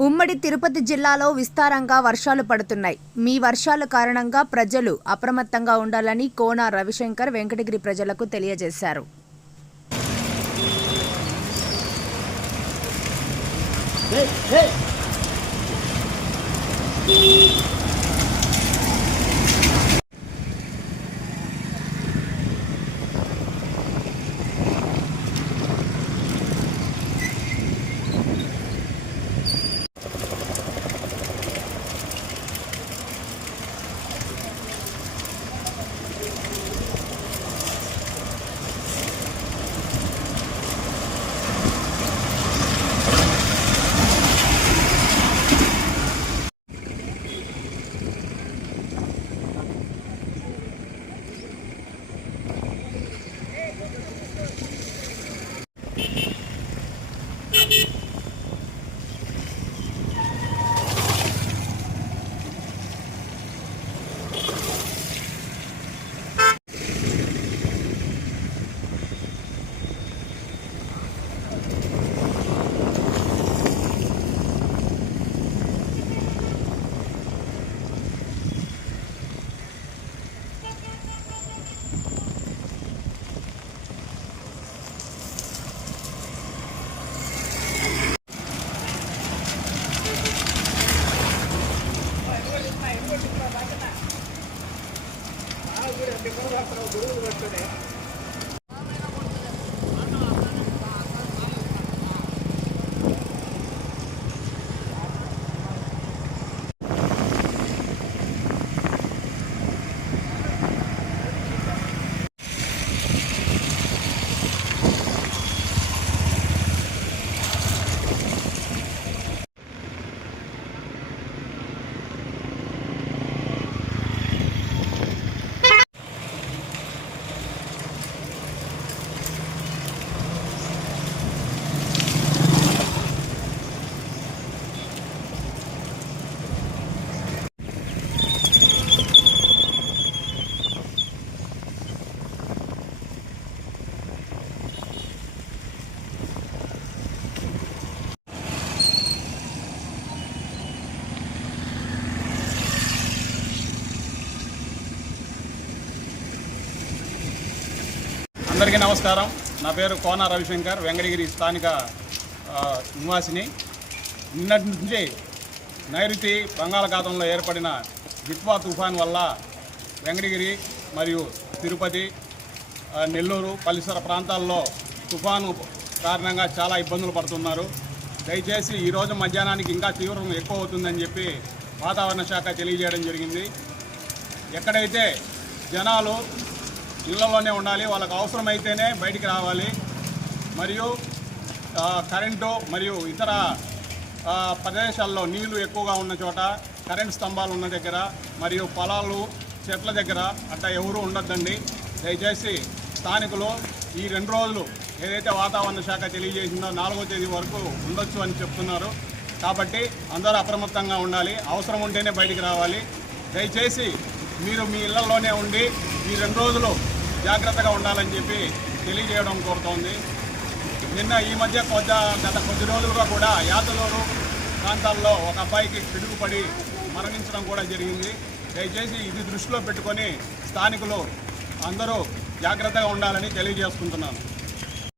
ఉమ్మడి తిరుపతి జిల్లాలో విస్తారంగా వర్షాలు పడుతున్నాయి. మీ వర్షాల కారణంగా ప్రజలు అప్రమత్తంగా ఉండాలని కోన రవిశంకర్ వెంకటగిరి ప్రజలకు తెలియజేశారు. ところが、そのドローンの人で、అందరికీ నమస్కారం. నా పేరు కోన రవిశంకర్ వెంకటగిరి స్థానిక నివాసిని. నిన్నటి నుంచి నైరుతి బంగాళాఖాతంలో ఏర్పడిన విత్వా తుఫాన్ వల్ల వెంకటగిరి మరియు తిరుపతి నెల్లూరు పరిసర ప్రాంతాల్లో తుఫాను కారణంగా చాలా ఇబ్బందులు పడుతున్నారు. దయచేసి ఈరోజు మధ్యాహ్నానికి ఇంకా తీవ్రం ఎక్కువ అవుతుందని చెప్పి వాతావరణ శాఖ తెలియజేయడం జరిగింది. ఎక్కడైతే జనాలు ఇళ్ళలోనే ఉండాలి వాళ్ళకు అవసరమైతేనే బయటికి రావాలి. మరియు కరెంటు మరియు ఇతర ప్రదేశాల్లో నీళ్ళు ఎక్కువగా ఉన్న చోట కరెంట్ స్తంభాలు ఉన్న దగ్గర మరియు పొలాలు చెట్ల దగ్గర అట్లా ఎవరూ ఉండొద్దండి. దయచేసి స్థానికులు ఈ రెండు రోజులు ఏదైతే వాతావరణ శాఖ తెలియజేసిందో నాలుగో తేదీ వరకు ఉండొచ్చు అని చెప్తున్నారు. కాబట్టి అందరూ అప్రమత్తంగా ఉండాలి అవసరం ఉంటేనే బయటికి రావాలి. దయచేసి మీరు మీ ఇళ్ళలోనే ఉండి ఈ రెండు రోజులు జాగ్రత్తగా ఉండాలని చెప్పి తెలియజేయడం కోరుతోంది. నిన్న ఈ మధ్య కొద్ద గత కొద్ది రోజులుగా కూడా యాతలూరు ప్రాంతాల్లో ఒక అబ్బాయికి పిడుగుపడి మరణించడం కూడా జరిగింది. దయచేసి ఇది దృష్టిలో పెట్టుకొని స్థానికులు అందరూ జాగ్రత్తగా ఉండాలని తెలియజేసుకుంటున్నాను.